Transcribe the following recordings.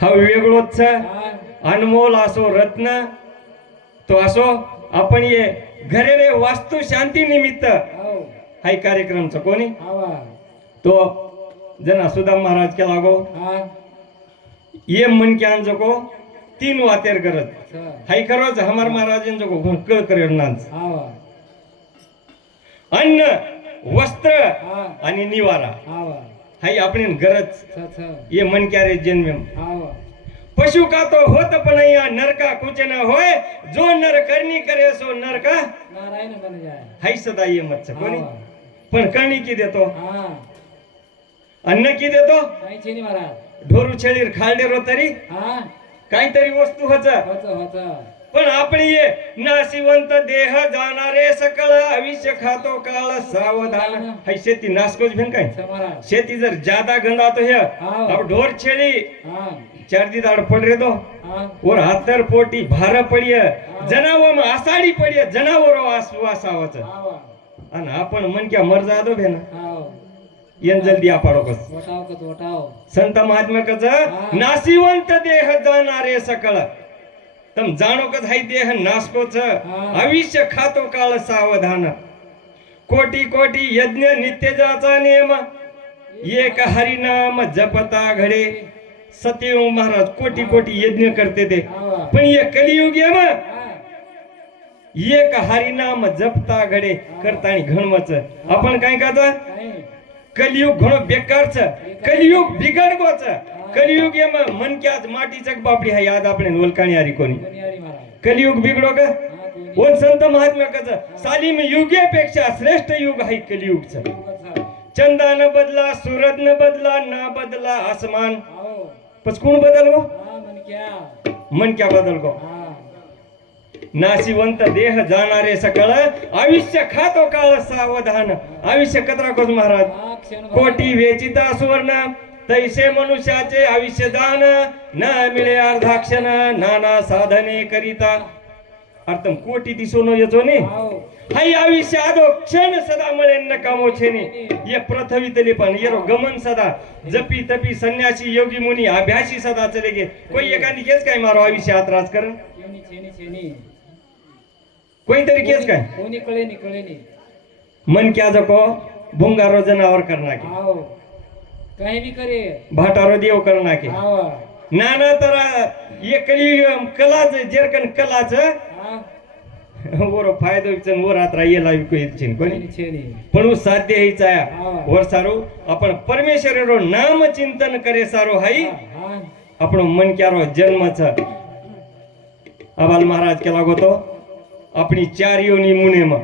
हा वेगळोच अनमोल असो रत्न तो असो आपण ये घरेरे वास्तू शांती निमित्त हाय कार्यक्रमचा कोणी तो जना सुदाम महाराज के लागो ये मन के आन जको 3 वातेर गरज हाय खरोच हमार महाराजन जको घणकळ करणांच अन्न वस्त्र आणि निवारा हाय आपली गरज ये मन क्या रे जन्म पशु का तो होत पनैया नर का कुछ न होए जो नर करनी करे सो नर का नारायण बन जाए हाय सदा ये मत कोणी पण करणी की देतो अन्न की देतो नाही महाराज ढोरू छेळीर खालडेरो तरी काहीतरी वस्तू होत पण आपण ये नाशिवंत देह जाणारे सकळ आयुष्य खातो काळ सावधान हाय शेती नासकोच भेन काय शेती जर ज्यादा गंधातो हे अब ढोर छेळी चार दी दाड़ पड़ रहे तो और हाथर पोटी भार पड़िय जनावर में आषाढ़ी पड़िय जनावरो आसवास आवच अन आपण मन क्या मर जा दो भेना यन जल्दी आपाड़ो कस वटाओ संत महात्मा कस नासिवंत देह जाणारे सकळ तम जाणो कस हाय देह नासकोच आयुष्य खातो काळ सावधान कोटी कोटी यज्ञ नित्यजाचा नियम एक हरिनाम जपता घडे सत्ययुग महाराज कोटी कोटी यज्ञ करते थे पण ये कलियुग ये मग एक हरिनाम जपता घडे करतानी घणवच आपण काय करता कलियुग घणो बेकारच कलियुग बिघडगोच कलियुग ये मग मन क्याच माटीचक बापडी हाय याद आपण ओलकाणी आरी कोणी कलियुग बिघडो का कोण संत महात्मा कच सालिम युगेपेक्षा श्रेष्ठ युग हाय कलियुगच चंदा न बदला सूरज न बदला ना बदला आसमान पस कोण बदल गो मन क्या बदल गो नाशिवंत देह जाणारे सकळ आयुष्य खातो काळ सावधान आयुष्य कतरा कोस महाराज कोटी वेचिता सुवर्ण तैसे मनुष्याचे आयुष्य दान न मिळे अर्धाक्षण नाना साधने करिता अर्थम कोटी ती सोनो येतो ने हाय आयुष्य आदो क्षण सदा मळे नकामो छेनी ये पृथ्वीतले पण येरो गमन सदा जपी तपी संन्यासी योगी मुनी अभ्यासी सदा चले गे कोई एकानी केस काय मारो आयुष्य आत्रास करन कोई तरी केस काय कोणी कळे मन क्या जको भुंगारो जनावर करना के काही भी करे भाटारो देव करना के नाना तरा ये कली कलाच जेरकन कलाच ओरो फायदो इचन वर रात्र येला इचन कोणी पण वो साध्य हेच आया वर सारो आपण परमेश्वररो नाम चिंतन करे सारो हाई आपण मन क्यारो जन्मच अबाल महाराज केला गोतो अपनी 4 योनी मुने म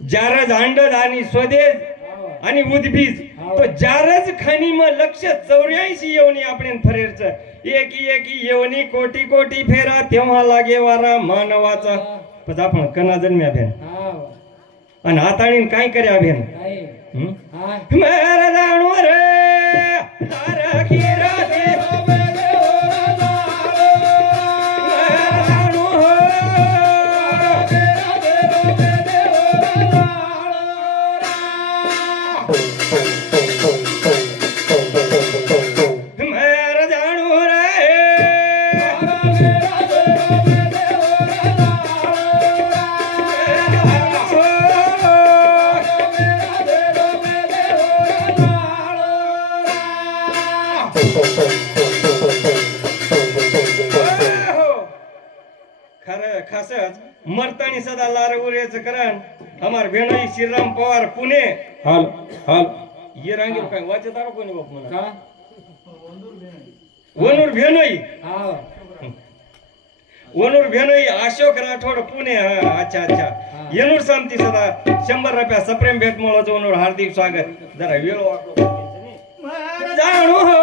जारज अंडज आणि स्वदेश आणि उद्भीज तो जारज खानी म लक्ष 84 योनी आपण फरेरच एकी योनी कोटी कोटी फेरा तेव्हा लागे वारा मानवाचा पण आपण कना जन्म्या भेन आणि हाताळीन काय कर्या भेन मेरा जाणू रे तारा खीरा दे मरतानी सदा लार उरेच करण हमार भेणोई श्रीराम पवार पुणे हाल हाल ये रांगीर काय वाचतारो कोणी बाप म्हणा का वनूर भेणोई वनूर भेणोई अशोक राठोड पुणे अच्छा अच्छा येनूर शांती सदा 100 रुपया सप्रेम भेट मोळच वनूर हार्दिक स्वागत जरा वेळ वाटो जाणू हो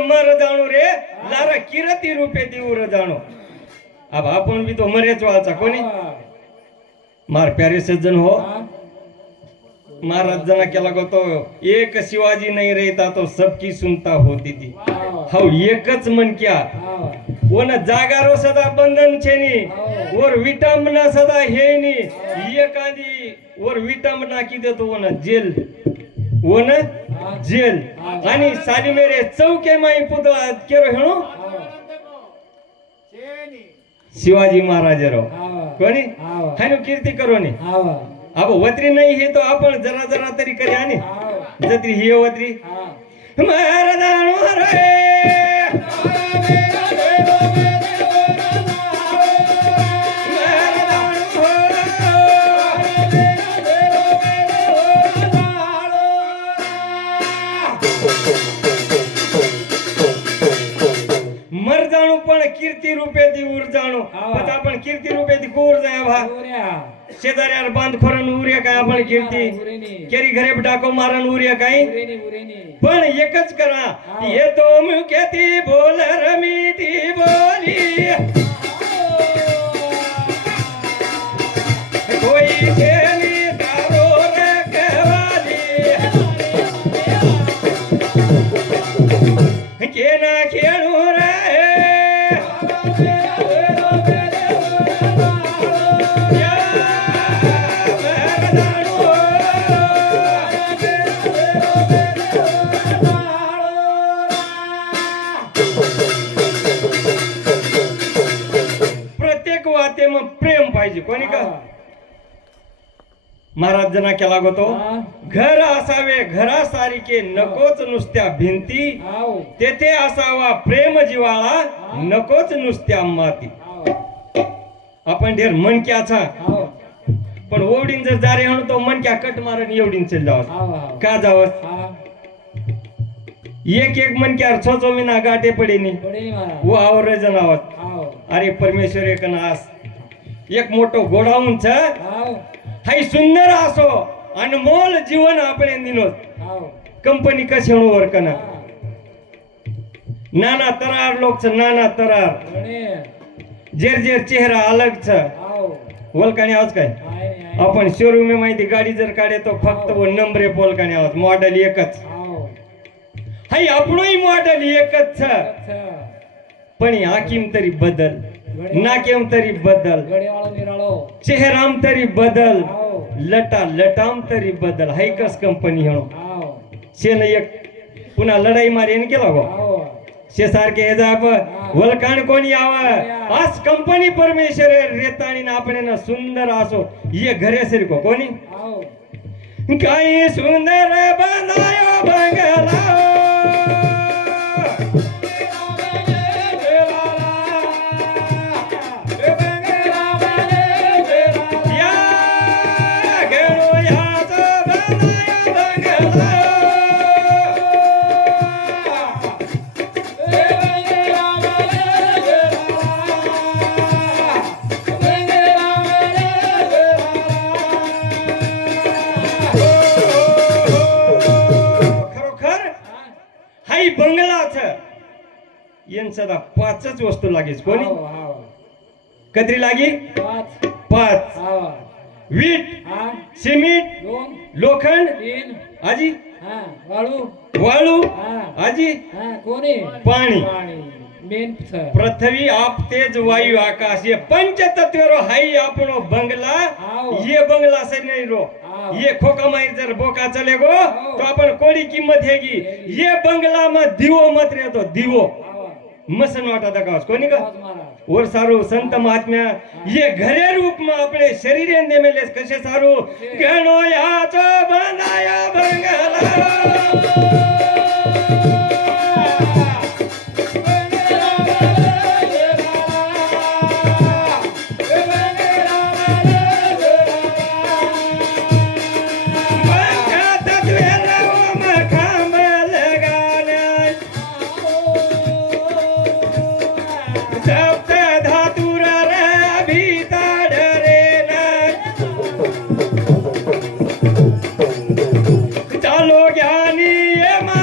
मर जाणू रे लारा किरती रूपे दिवूर जाणो अब आपण भी तो मरेच वाचा कोणी मार प्यारे सज्जन हो महाराज जना केला गो एक शिवाजी नहीं रहता तो सबकी सुनता होती थी हो एकच मन क्या ओन जागारो सदा बंधन छेनी और विटंबना सदा हेनी एखादी और विटंबना की देतो ओन जेल ओन जेल आणि साली मेरे चौके माई पुतळा केरो हेणो शिवाजी महाराज रो कोणी हानो कीर्ती करो नी अब वत्री नहीं है तो आपण जरा जरा तरी करी आणि जत्री ही वत्री महाराजानो रे मर जाणू पण कीर्ती रूपे ती उर जाणू आता आपण कीर्ती रूपे ती कोर जाय भा शेजाऱ्यावर बांधखोरन उर्या काय आपण कीर्ती केरी घरे डाको मारन उर्या काय पण एकच करा येतो मुखेती बोल रमीठी बोली कोई खेली तारो रखवाली के ना खेळू रे प्रत्येक वाते मग प्रेम पाहिजे कोणी का महाराज जना केला गोतो घर असावे घरासारिके नकोच नुसत्या भिंती तेथे असावा प्रेम जिवाळा नकोच नुसत्या माती आपण ढेर मनक्याचा पण ओवडीन जर जारे म्हणून तो मनक्या कट मारण एवढीन चल जावस का जावस एक एक मनक्यावर छोचो विना गाठे पडेनी वो आवर जनावत अरे परमेश्वर एक नास एक मोठो घोडा उंच हाई सुंदर असो अनमोल जीवन आपले दिनोत कंपनी कशी वर कना नाना तरार लोक नाना तरार जेर जेर चेहरा अलग छ वलकाणी आवाज काय आपण शोरूम माहिती गाडी जर काढे तो फक्त वो नंबरे पोलकाणी आवाज मॉडेल एकच हाई आपणोही मॉडेल एकच छ पण हाकीम तरी बदल नाकेम तरी बदल चेहराम तरी बदल लटा लटाम तरी बदल हाय कस कंपनी हेणो शेन एक पुन्हा लढाई मारेन केला गो शे सारखे हे जाप वलकाण कोणी आव आज कंपनी परमेश्वर रेताणी आपणे ना सुंदर असो ये घरे सरी को कोणी काही सुंदर बनायो बंगला सदा पाचच वस्तू लागेच कोणी कधी लागी पाच वीट सिमेंट लोखंड आजी वाळू आजी कोणी पाणी पृथ्वी आप तेज वायू आकाश ये पंचतत्व हाई आपनो बंगला ये बंगला से नहीं रो ये खोका मार जर बोका चले गो तो अपन कोड़ी किंमत हैगी ये बंगला में दिवो मत रे तो दिवो मसन वाटा दगावस कोणी का और सारू संत महात्म्या ये घरे रूप में अपने शरीर ने मेले कसे सारू गणो याचो बनाया बंगला ज्ञानी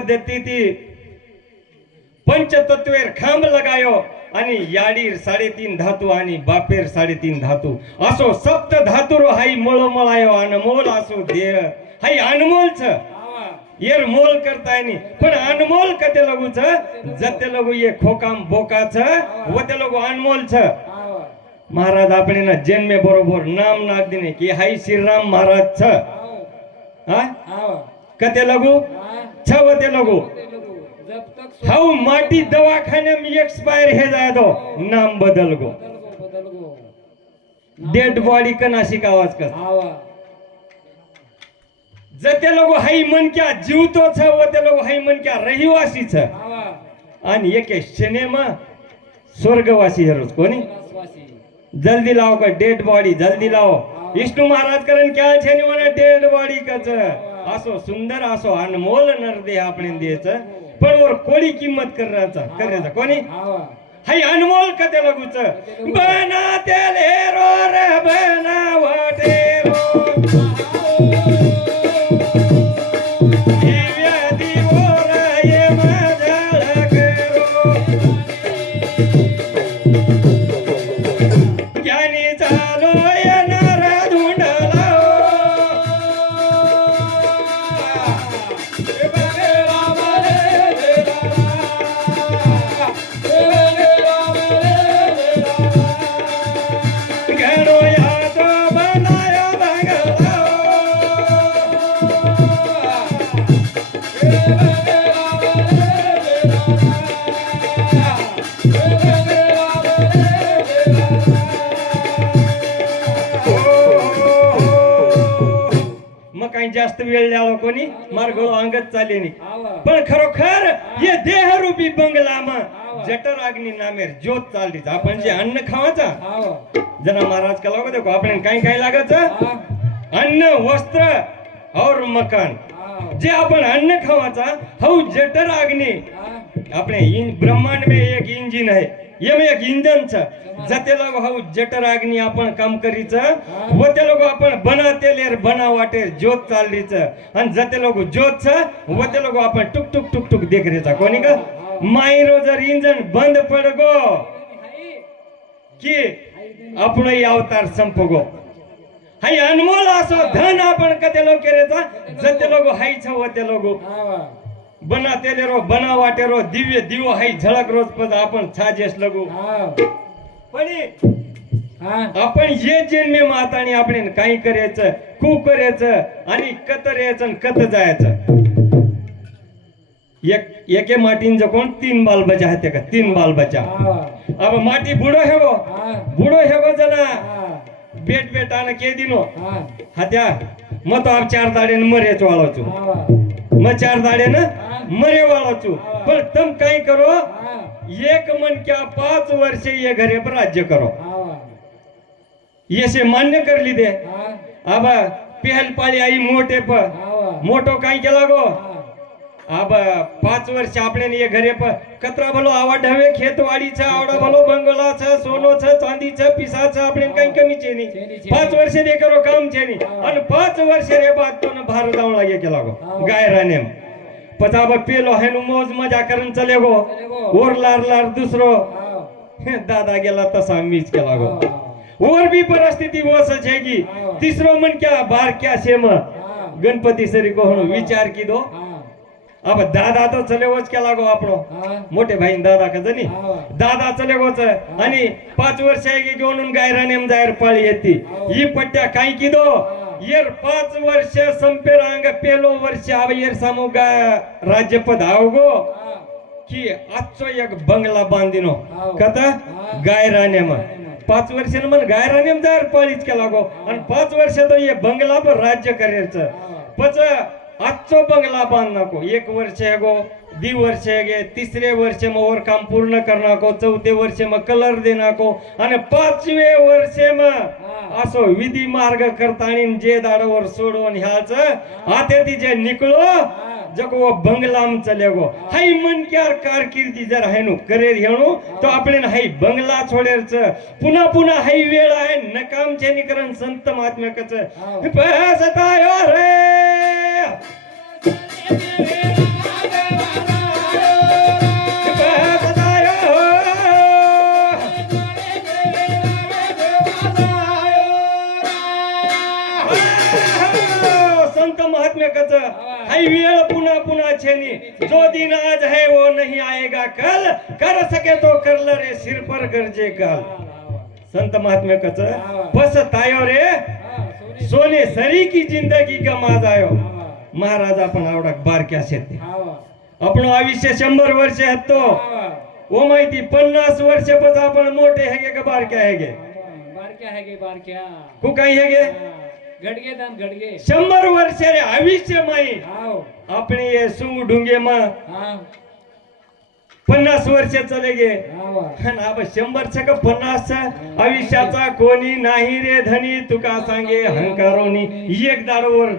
पद्धती ती पंचतत्वेर खांब लगायो आणि याडीर 3.5 धातू आणि बापेर 3.5 धातू असो सप्त धातुर हाई मळमळायो अनमोल असो देह हाई अनमोल छ येर मोल करताय नी पण अनमोल कते लगू छ जते लगू ये खोकाम बोका छ वते लगू अनमोल छ महाराज આપણે ના જન્મે બરોબર નામ નાખ દીને કે હાઈ શ્રીરામ મહારાજ छ હા કતે लगू छ वते लगू हाउ माटी दवाखाने में एक्सपायर हे जाए तो नाम बदल गो डेड बॉडी का नाशिक आवाज कर जते लोग हाई मन क्या जीवतो छ वते लोग हाई मन क्या रहिवासी छ आणि एक सिनेमा स्वर्गवासी हेरोज कोणी जल्दी लाओ का डेड बॉडी जल्दी लाओ विष्णु महाराज करन क्या छे नि वना डेड बॉडी कच असो सुंदर असो अनमोल नरदेह आपण देच पण वर कोणी किंमत करायचा कोणी हाय अनमोल कते लगूच बना तेले रो रे बनावटे रो दिव्य दिवोर ये मजळ करो ज्ञानी चालो ये नर धुंडला जास्त वेळ लावलो कोणी मार्गो अंगत चाले नी पण खरोखर ये देहरूपी बंगलामा जटर अग्नि नामेर ज्योत चालली आपण जे अन्न खावाचा जना महाराज का लागो देखो आपण काय काय लागायचं अन्न वस्त्र और मकान जे आपण अन्न खावाचा हौ जटर अग्नि अपने ब्रह्मांड में एक इंजिन है ये में एक इंजन छ जते लोग हौ जटर अग्नि आपण काम करीच वते लोग आपण बनाते लेर बनावाटे ज्योत चाललीच आणि जते लोग ज्योत छ वते लोग आपण टुक टुक टुक टुक देख रेचा कोणी का मायरो जर इंजन बंद पडगो की आपण अवतार संपगो हाय अनमोल असो धन आपण कते लोग केरेचा जते लोग हाय छ वते लोग बनाते रो बनावाटे रो दिव्य दिवो हाय झळक रोज पद आपण छाजेस लगू पडी आपण ये जन्मे मातानी आपण काही करायचं कू करायचं आणि कत राहायचं आणि कत जायचं एके माटीन जकोन 3 बाल बचा है का 3 बाल बचा अब माटी बूढ़ो हेगो जना बेट बेट आने के दिनो हत्या मत आप 4 दाडे मरेच वाळो छु म 4 दाडे न मरे वाळो छु पण तुम काही करो एक मन क्या 5 वर्ष ये घरे पर राज्य करो ये से मान्य कर ली दे अब पहल पाली आई मोटे पर मोटो काही केला गो अब 5 वर्ष आपने ये घरे पर कतरा भलो आवड हवे खेतवाडी छ आवडा भलो बंगला छ सोनो छ चांदी छ पिसा छ आपने काही कमी छे नी 5 वर्ष दे करो काम छे नी और 5 वर्ष रे बाद तो न बाहर जाऊ लागे केला गो गायराने पचाब पेलो हेनु मौज मजा करन चले गो और लार दुसरो दादा गेला तसा मीच केला गो और भी परिस्थिति वो छे की तीसरो मन क्या बार क्या सेम गणपति सरी को विचार की दो अब दादा तो चले वच केला गो आपलो मोठे भाई दादा का जनी दादा चले गोच आणि 5 वर्ष आहे घेऊन गायरानेम जायर पाळी येती ही पट्ट्या काय की दो येर 5 वर्ष संपेर अंग पेलो वर्ष अब येर सामुगा राज्यपद आवगो की आजचो एक बंगला बांधिनो कथा गायरानेम 5 वर्ष मन गायरानेम जायर पाळीच केला गो आणि 5 वर्ष तो ये बंगला पर राज्य करेच पच आजचो बंगला बांध नको 1 वर्ष है गो 2 वर्ष है गे 3रे वर्ष में और काम पूर्ण करना को 4थे वर्ष में कलर देना को आणि 5वे वर्ष में असो विधी मार्ग करतानी जे दाडवर सोडून ह्याच आते ती जे निकलो जको वो बंगलाम चले गो हाई मन क्यार कारकिर्दी जर हैनु करे हेणु तो आपले हाई बंगला छोडेरच पुन्हा पुन्हा हाई वेळ आहे नकाम जे निकरण संत महात्म्याकच पसतायो रे नहीं, जो दिन आज है वो नहीं आएगा कल, कर सके तो कर ल रे सिर पर गरजे कल. संत महात्मे कच बस तायो रे सोने सरी की जिंदगी गमा जायो. महाराज आपण आवडा बारक्या शेते आपण आयुष्य 100 वर्ष हतो ओ माहिती 50 वर्ष पच आपण मोठे हेगे का बारक्या हेगे बारक्या को काही हेगे घडगे दान घडगे 100 वर्ष रे आयुष्य माई आपण ये सुंग ढुंगे मा 50 वर्ष चले गे आणि अब 100 का 50 आयुष्याचा कोणी नाही रे धनी तुका सांगे हंकारोनी एक दारोवर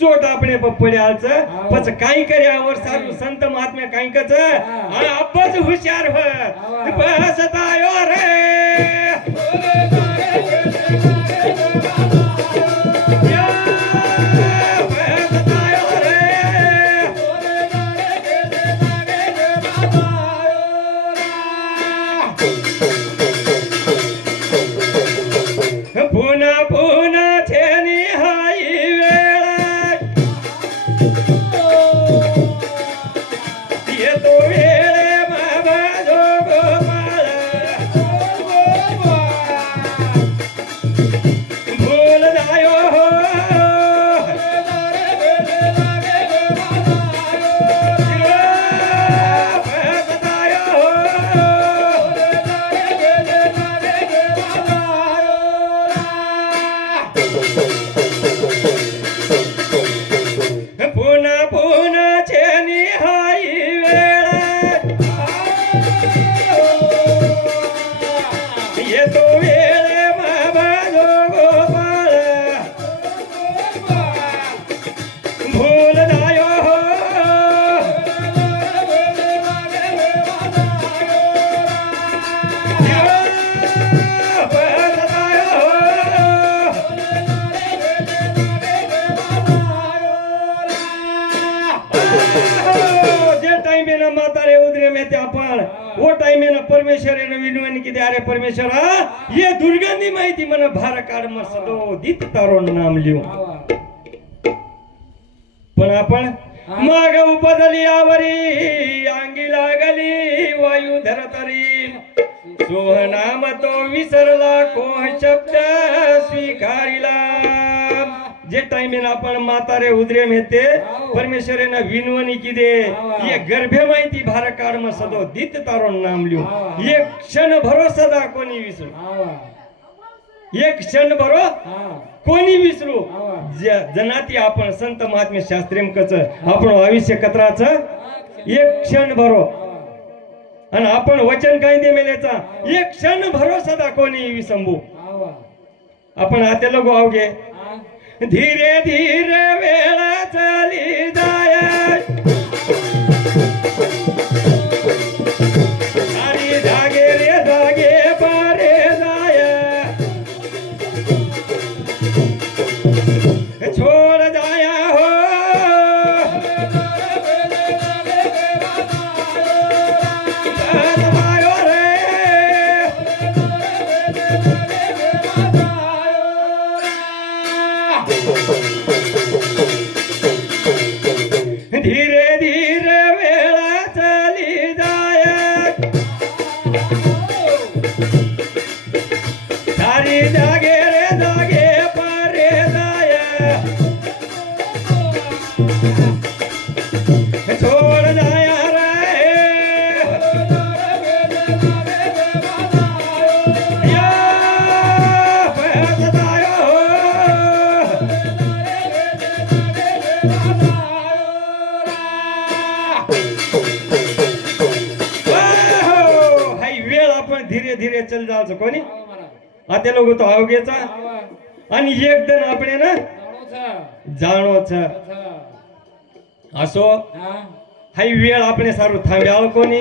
चोट आपणे पड्याच पच काही कर्यावर सारू संत महात्मे काही कच अब्बच हुशार हो बस तायो रे पुन्हा पुन्हा छेनी हाई वेळ येतो वेळे बाबा जोगोपाळ बोल जायो हो पुन्हा पुन्हा छेनी हाई वेळ येतो वेळ बाबा जोगोपाळ भूल जायो हो जे टाइम ना म्हातारे उदरे में ते आपण वो टाइम ना परमेश्वर ने विनवणी की अरे परमेश्वरा ये दुर्गंधी माहिती मन भार काढ म सदो दित तारो नाम लिहू पण आपण माग उपदली आवरी अंगी लागली वायू धरतरी सोहनाम तो विसरला कोह शब्द स्वीकारिला जे टाइम आपण म्हातारे उदरे मेते परमेश्वरेना विनवणी की दे ये गर्भे माहिती भार काढ म सदो दित तारो नाम लिहू एक क्षण भरोसा दा कोणी विसरू एक क्षण भरो कोणी विसरू जनाती आपण संत महात्मे शास्त्रेम कच आपण आयुष्य कत्राच एक क्षण भरो आणि आपण वचन काही दे मेलेचा एक क्षण भरोसा दा कोणी विसंबू आपण आते लोक आवगे धीरे धीरे वेळा चाली जाय आणि धागे रे धागे पारे जाय छोड जाया हो धीरे धीरे वेळा चाली जाय सारी जागे रे जागे पारे जाय छोड जाया रे या फसतायो धीरे धीरे चल जायचं कोणी आता लोक तो अवघेचा आणि एकदम आपण ना जाणोच असो हाई वेळ आपण सारू थांब्याळ कोणी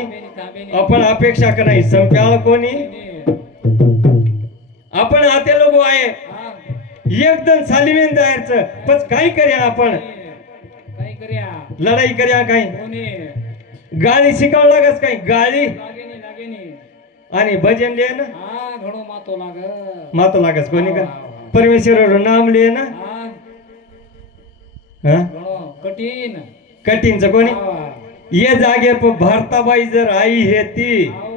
आपण अपेक्षा कराय संप्याळ कोणी आपण आता लोक आहे एकदम सालीमेन जायचं पण काय कर्या आपण लढाई कर्या काही गाळी शिकावं लागस काही गाळी आणि भजन लिहे ना घणो मातो लागस कोणी का परमेश्वर नाम लिहे ना कठीण कठीणच कोणी ये जागे भारताबाई जर आई हेती आओ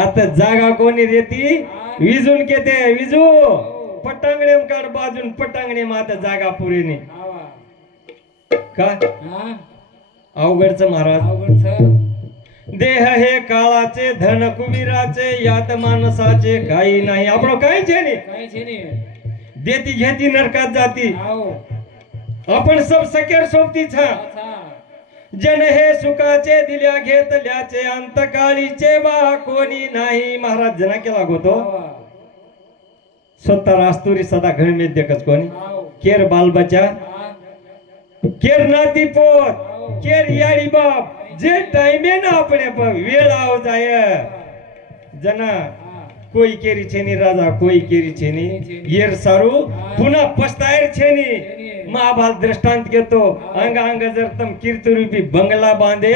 आता जागा कोणी रेती विजून केते विजू पटांगणे काढ बाजून पटांगणे आता जागा पुरीने आवा का हा अवघडच महाराज अवघडच देह हे काळाचे धन कुबीराचे यात माणसाचे काही नाही आपण काही छे नाही काय छे ने देती घेती नरकात जाती आओ आपण सब सकेर सोबतीच हा अच्छा जन हे सुखाचे दिल्या घेतल्याचे अंतकाळीचे बा कोणी नाही महाराज जना केला गोतो आवा स्वतः रास्तुरी सदा घडमे देखच कोणी आओ केर बालबचा हा केर नाती पोत केर याडी बाप जे टाइमे ना अपने पर वेळ आव जाय जना हा कोई केरी छेनी राजा कोई केरी छेनी येर सारू पुन्हा पस्तायर छेनी महाभारत दृष्टांत घेतो अंग अंग जर तम कीर्तरूपी बंगला बांधे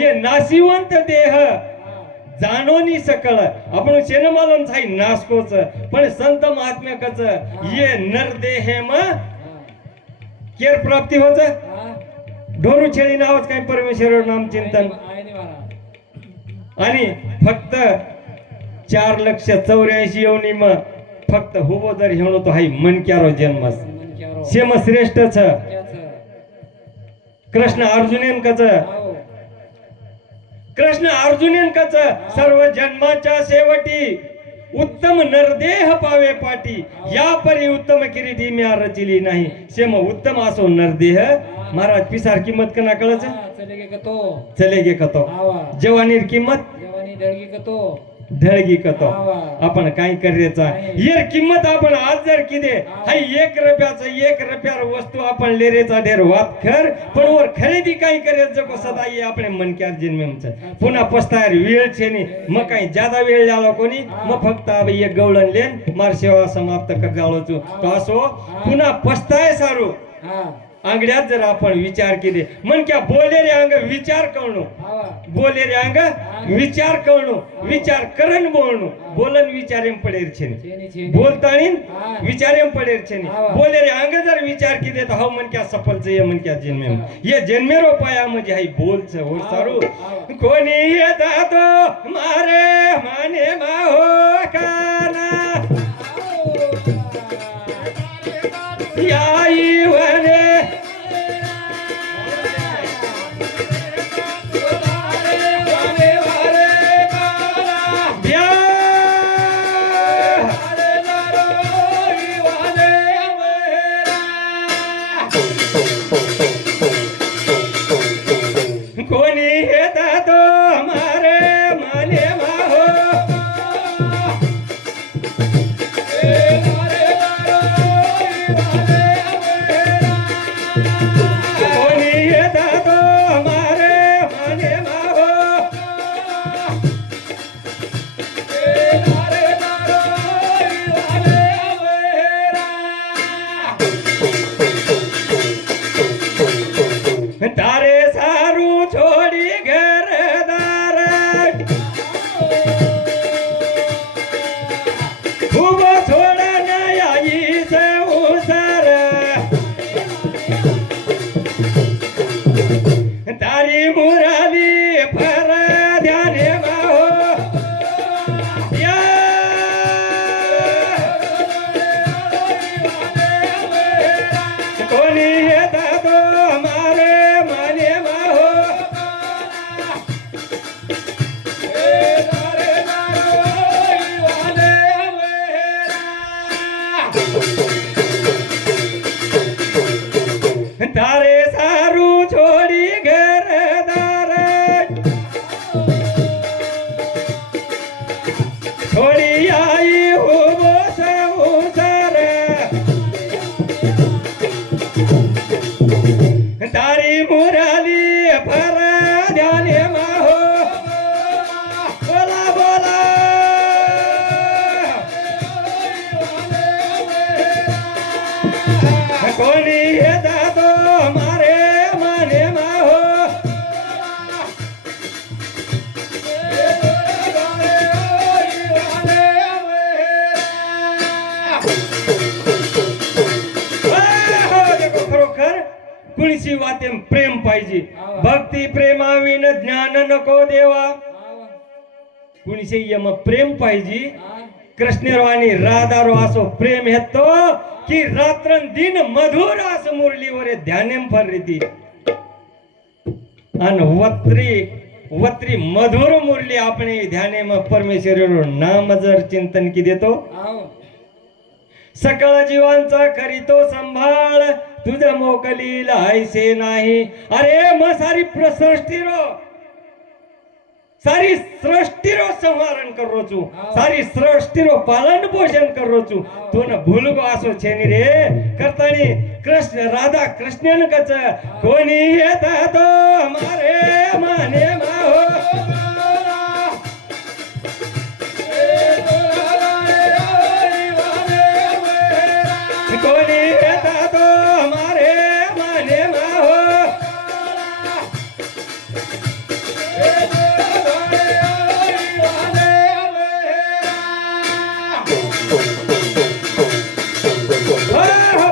ये नाशिवंत देह जाणोनी सकळ आपण शेनमालन थाई नासकोच पण संत महात्म्याकच ये नरदेहेम केर प्राप्ती होच हा ढोरू छेडी नावच काय परमेश्वर नाम चिंतन आहे ने महाराज आणि फक्त 4,84,000 येऊनी मग फक्त हुबो जर हेणो तो हाई मन क्यारो जन्मस मन क्यारो सेम श्रेष्ठ छ क्याच कृष्ण अर्जुनेन कच आओ कृष्ण अर्जुनेन कच सर्व जन्माच्या शेवटी उत्तम नरदेह पावे पाटी या परी उत्तम किरीटी म्या रचिली नाही सेम उत्तम असो नरदेह महाराज पिसार किंमत कना कळच हा चले गे कतो चले गे कतो आवा जवानीर किंमत जवानी दळगी कतो ढळगी कतो आवा आपण काय करायचा येर किंमत आपण आज जर किदे हाय 1 रुपयाचं 1 रुपयावर वस्तू आपण लेरेचा ढेर वात खर पण वर खरेदी काय करायचं जको सदा ये आपले मन क्यार जन्मेमचं पुन्हा पस्तायर वेळ छेनी मग काही ज्यादा वेळ झाला कोणी मग फक्त अब एक गवळण लेन मार सेवा समाप्त कर जाळो तो असो पुन्हा पस्ताय सारू हा आंगड्यात जर आपण विचार केले मन क्या बोले रे अंग विचार करणो आवा बोले रे अंग विचार करणो विचार करन बोलणो बोलन विचारेम पडेर छे छेनी छेनी बोलताणीन विचारेम पडेर छे हा. बोले रे अंग जर विचार किदे तो हो मन क्या सफल ये मन क्या जन्मे ये जन्मेरो पाया म्हणजे हाई बोलच हो सारू कोणी येता तो मारे माने माहो काना याई वने कोणी येता तो मारे माने माहो कोणी येता तो मारे माने माहो तारे सारू छोड़ी घरदार खूब छोड़ आई से उसर तारी मुराली फर ध्याने माहो या कोणी येता तो मारे माने माहो तारे सारू छोड़ी घरदार छोड़ी आई हुबो से उसर तारी मुराली फर ध्याने माहो बोला बोला कोणी येता तो मारे माने माहो कुणीशी वातेम प्रेम पाहिजे भक्ती प्रेमाविन ज्ञान नको देवा कुणीशी यम प्रेम पाहिजे कृष्णेरो आणि राधारो असो प्रेम हेतो की रात्रन दिन मधुर अस मुरलीवर ध्यानेम फरती अन वत्री मधुर मुरली आपणे ध्यानेम परमेश्वरीरो नाम जर चिंतन की देतो सकळ जीवांचा करीतो संभाळ तुझ्या मोकलीला ऐसे नाही अरे म सारी सृष्टीरो संहारण करो छू सारी सृष्टीरो पालन पोषण करो छू तो न भूलगो आसो छेनी रे करतानी कृष्ण राधा कृष्णन कच कोणी येता तो हमारे माने माहो कोणी येता तो हमारे माने माहो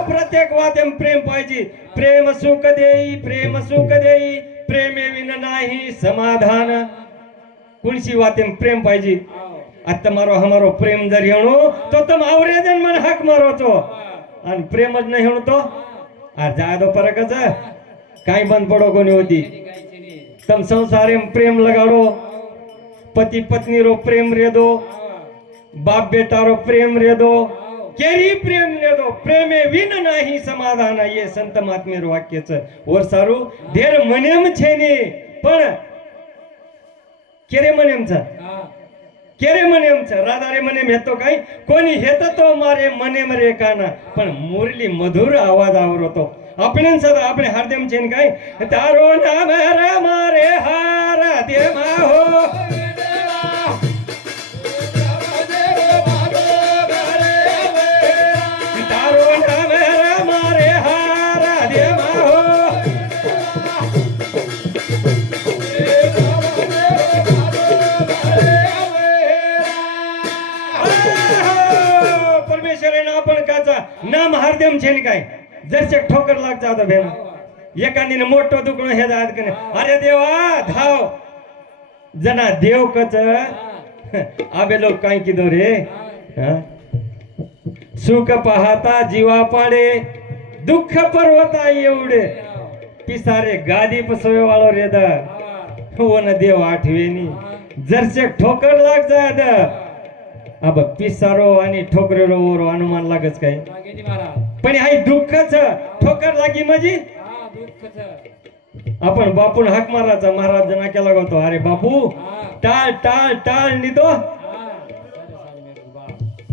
प्रत्येक वातेम प्रेम पाहिजे प्रेम सुख देई प्रेमे विन नाही समाधान कुणसी वातेम प्रेम पाहिजे आता मारो हमारो प्रेम जर हेणो तो तम आवरे जन मन हक मारो तो आणि प्रेमच नाही हेणो तो आ जादो परकच काय बंद पडो कोणी होती तम संसारे प्रेम लगाडो पति पत्नी रो प्रेम रे दो बाप बेटा रो प्रेम रे दो केरी प्रेम रे दो प्रेमे विन नाही समाधान ये संत महात्मे रो वाक्यच वर सारू देर मनेम छेने पण केरे मनेमचा राधा रे मनेम हेतो काय कोणी हेत तो मारे मनेम रे काना पण मुरली मधुर आवाज आवरतो आपण सदा आपले हरदम छेन काय तारो नाम रे मारे हार दे माहो नाम हरदम छेन काय जरसे ठोकर लाग जातो भेन एकाने मोठं दुखणं हे जात का अरे देवा धाव जना देव कच आबे लोक काय किदो रे सुख पाहता जीवा पाडे दुःख पर्वता एवढे पिसारे गादी पसवे वाळो रे द वन देव आठवेनी जरसे ठोकर लाग जात अब पिसारो आणि ठोकरेरो वर अनुमान लागच काय पण हाय दुःखच ठोकर लागी म्हणजे आपण बापून हाक मारायचा महाराज जना केला होतो अरे बापू टाळ टाळ टाळ नितो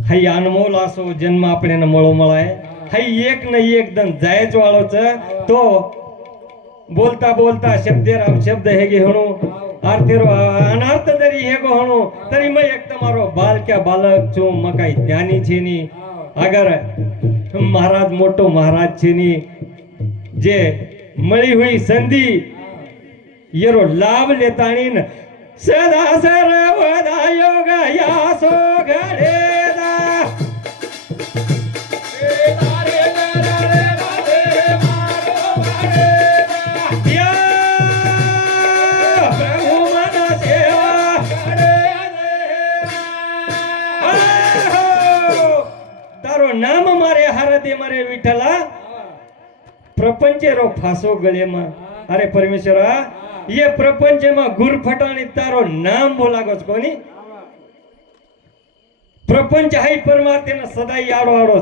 हाय अनमोल असो जन्म आपल्यान मळोमळाय हाय एक न एक दन जायच वाळोच तो बोलता बोलता शब्देराम शब्द हे घे हणू आरतेरो अनार्थ जरी हे गो हणू तरी मैं एक तमारो बालक्या बालक छू मकाई ज्ञानी छेनी अगर महाराज मोटो महाराज छेनी जे मळी हुई संधी येरो लाभ लेताणीन सदा सर्वदा योग यासो घडेदा नाम मारे हरदे मारे विठला प्रपंच रो फासो गळे मा अरे परमेश्वरा ये प्रपंच मा गुरफटाणी तारो नाम बोलागोच कोणी प्रपंच हाई परमात्मा सदाई आडो आडो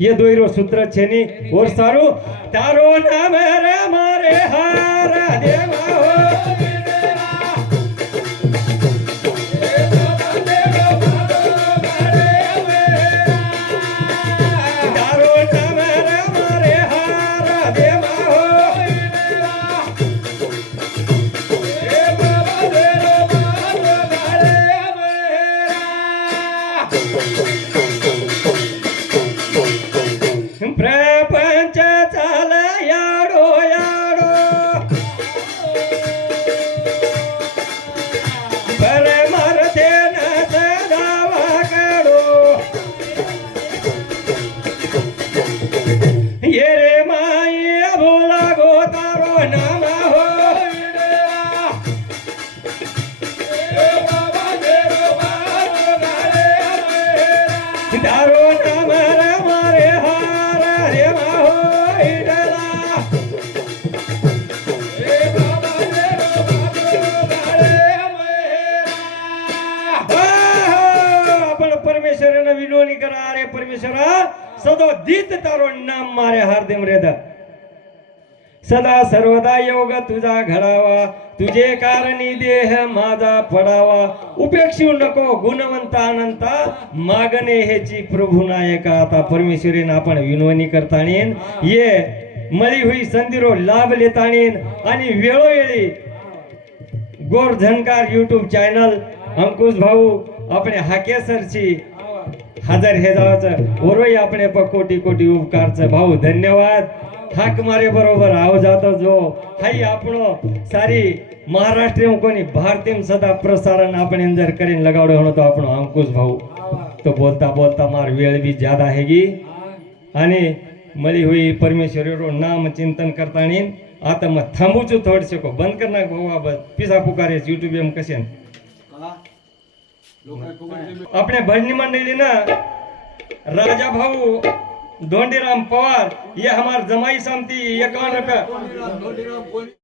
ये दोयरो सूत्र छेनी और सारू तारो नाम रे मारे हार देवा हो प्रपंच चाल याडो याडो विनोनी करा रे परमेश्वरा सदो दीत तारो नाम मारे हार्दिम रेद सदा सर्वदा योग तुझा घडावा तुझे कारणी देह माझा पडावा उपेक्षू नको गुणवंता अनंता मागणे हेची प्रभू नायका आता परमेश्वरीन आपण विनवणी करताणीन ये मळी हुई संधीरो लाभ लेताणीन आणि वेळोवेळी गोर झणकार YouTube चॅनल अंकुश भाऊ आपले हाकेसरची हजार हे जावाचं ओरही आपले कोटी कोटी उपकारचं भाऊ धन्यवाद हाक मारे बरोबर आव जातो जो हाई आपणो सारी महाराष्ट्रीय कोणी भारतीय सदा प्रसारण आपण जर करीन लगावडे होणो तो आपण अंकुश भाऊ तो बोलता बोलता मार वेळ भी ज्यादा हैगी आणि मळी हुई परमेश्वरीरो नाम चिंतन करतानी आता मग थांबूचो थोडसे को बंद करना भाऊ अब पिसा पुकारे YouTube एम कसे अपने भजनी मंडली ना राजा भाऊ धोंडीराम पवार ये हमार जमाई समती 51 रुपया